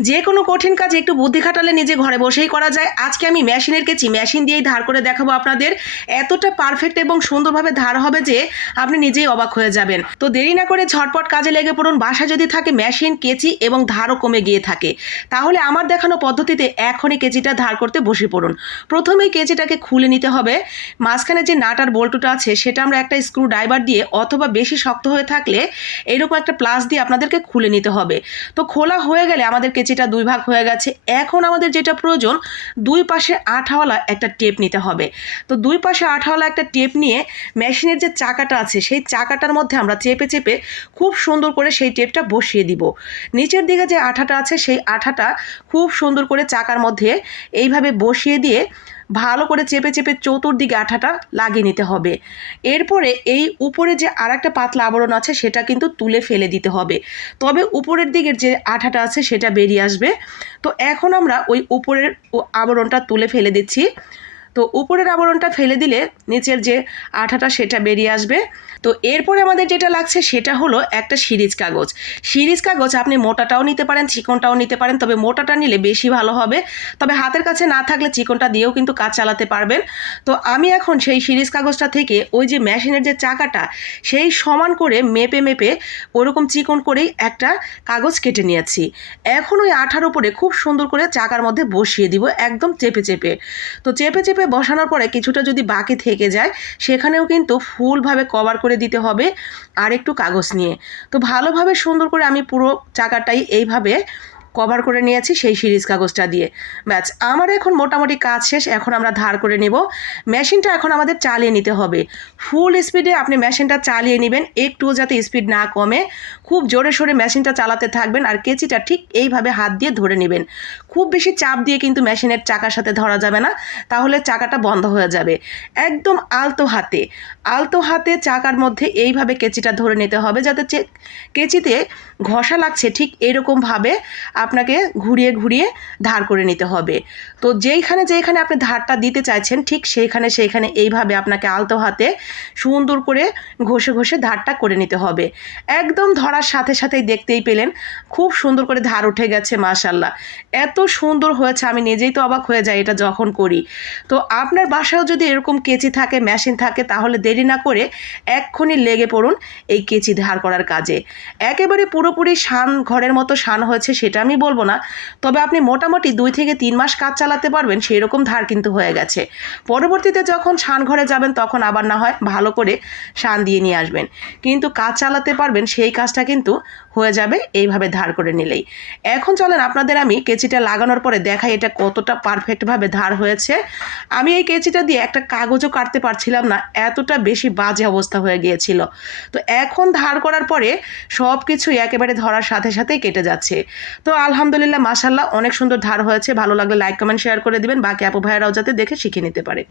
যে কোনো কঠিন কাজ একটু বুদ্ধি খাটালে নিজে ঘরে বসেই করা যায়। আজকে আমি মেশিনের কেচি, মেশিন দিয়েই ধার করে দেখাবো আপনাদের। এতটা পারফেক্ট এবং সুন্দরভাবে ধার হবে যে আপনি নিজেই অবাক হয়ে যাবেন। তো দেরি না করে ঝটপট কাজে লেগে পড়ুন। বাসা যদি থাকে, মেশিন, কেচি এবং ধারও কমে গিয়ে থাকে। তাহলে আমার দেখানো পদ্ধতিতে এখনই কেচিটা ধার করতে বসে পড়ুন। প্রথমেই কেচিটাকে খুলে নিতে হবে। মাঝখানে যে নাট আর বল্টুটা আছে, সেটা আমরা একটা স্ক্রু ড্রাইভার দিয়ে অথবা বেশি শক্ত হয়ে থাকলে এরকম একটা প্লাস দিয়ে আপনাদেরকে খুলে নিতে হবে। তো খোলা হয়ে গেলে আমাদের কেচিটা দুই ভাগ হয়ে গেছে, এখন আমাদের যেটা প্রয়োজন, দুই পাশে আঠাওয়ালা একটা টেপ নিতে হবে। তো দুই পাশে আঠাওয়ালা একটা টেপ নিয়ে মেশিনের যে চাকাটা আছে, সেই চাকাটার মধ্যে আমরা চেপে চেপে খুব সুন্দর করে সেই টেপটা বসিয়ে দিব। নিচের দিকে যে আঠাটা আছে, সেই আঠাটা খুব সুন্দর করে চাকার মধ্যে এইভাবে বসিয়ে দিয়ে ভালো করে চেপে চেপে চতুর্দিকে আঠাটা লাগিয়ে নিতে হবে। এরপরে এই উপরে যে আর একটা পাতলা আবরণ আছে, সেটা কিন্তু তুলে ফেলে দিতে হবে। তবে উপরের দিকের যে আঠাটা আছে, সেটা বেরিয়ে আসবে। তো এখন আমরা ওই উপরের আবরণটা তুলে ফেলে দিচ্ছি। তো উপরের আবরণটা ফেলে দিলে নিচের যে আঠাটা সেটা বেরিয়ে আসবে। তো এরপরে আমাদের যেটা লাগছে সেটা হলো একটা সিরিজ কাগজ। সিরিজ কাগজ আপনি মোটাটাও নিতে পারেন, চিকনটাও নিতে পারেন, তবে মোটাটা নিলে বেশি ভালো হবে। তবে হাতের কাছে না থাকলে চিকনটা দিয়েও কিন্তু কাজ চালাতে পারবেন। তো আমি এখন সেই সিরিজ কাগজটা থেকে ওই যে মেশিনের যে চাকাটা, সেই সমান করে মেপে মেপে ওরকম চিকন করেই একটা কাগজ কেটে নিয়েছি। এখন ওই আঠার উপরে খুব সুন্দর করে চাকার মধ্যে বসিয়ে দিব, একদম চেপে চেপে। তো চেপে চেপে বসানোর পরে কিছুটা যদি বাকি থেকে যায়, সেখানেও কিন্তু ফুলভাবে কভার করে দিতে হবে আর একটু কাগজ নিয়ে। তো ভালোভাবে সুন্দর করে আমি পুরো চাকাটাই এইভাবে কভার করে নিয়েছি সেই সিরিজ কাগজটা দিয়ে। ব্যাস, আমার এখন মোটামুটি কাজ শেষ, এখন আমরা ধার করে নেব। মেশিনটা এখন আমাদের চালিয়ে নিতে হবে। ফুল স্পিডে আপনি মেশিনটা চালিয়ে নেবেন একটুও যাতে স্পিড না কমে। খুব জোরে সোরে মেশিনটা চালাতে থাকবেন আর কেচিটা ঠিক এইভাবে হাত দিয়ে ধরে নেবেন। খুব বেশি চাপ দিয়ে কিন্তু মেশিনের চাকার সাথে ধরা যাবে না, তাহলে চাকাটা বন্ধ হয়ে যাবে। একদম আলতো হাতে আলতো হাতে চাকার মধ্যে এইভাবে কেচিটা ধরে নিতে হবে যাতে কেচিতে ঘষা লাগছে ঠিক এরকমভাবে আপনাকে ঘুরিয়ে ঘুরিয়ে ধার করে নিতে হবে। তো যেইখানে যেইখানে আপনি ধারটা দিতে চাইছেন, ঠিক সেইখানে সেইখানে এইভাবে আপনাকে আলতো হাতে সুন্দর করে ঘষে ঘষে ধারটা করে নিতে হবে। একদম ধরার সাথে সাথেই দেখতেই পেলেন, খুব সুন্দর করে ধার উঠে গেছে মাশাল্লাহ এত সুন্দর হয়েছে, আমি নিজেই তো অবাক হয়ে যাই এটা যখন করি। তো আপনার বাসায়ও যদি এরকম কেচি থাকে, মেশিন থাকে, তাহলে দেরি না করে এক্ষুনি লেগে পড়ুন এই কেচি ধার করার কাজে। একেবারে পুরোপুরি শান ঘরের মতো শান হয়েছে, সেটা আমি বলব না। তবে আপনি মোটামুটি দুই থেকে তিন মাস কাজ চালাতে পারবেন সেই রকম ধার কিন্তু হয়ে গেছে। পরবর্তীতে যখন শান ঘরে যাবেন, তখন আবার না হয় ভালো করে শান দিয়ে নিয়ে আসবেন। কিন্তু কাজ চালাতে পারবেন, সেই কাজটা কিন্তু হয়ে যাবে এইভাবে ধার করে নিলেই। এখন চলেন, আপনাদের আমি কেচিটা লাগানোর পরে দেখাই এটা কতটা পারফেক্টভাবে ধার হয়েছে। আমি এই কেচিটা দিয়ে একটা কাগজও কাটতে পারছিলাম না, এতটা বেশি বাজে অবস্থা হয়ে গিয়েছিল। তো এখন ধার করার পরে সব কিছুই একেবারে ধরার সাথে সাথেই কেটে যাচ্ছে। তো আলহামদুলিল্লাহ মাসাল্লাহ অনেক সুন্দর ধার হয়েছে। ভালো লাগলে লাইক কমেন্ট শেয়ার করে দিবেন। বাকি আপু ভাইয়েরাও যাতে দেখে শিখে নিতে পারে।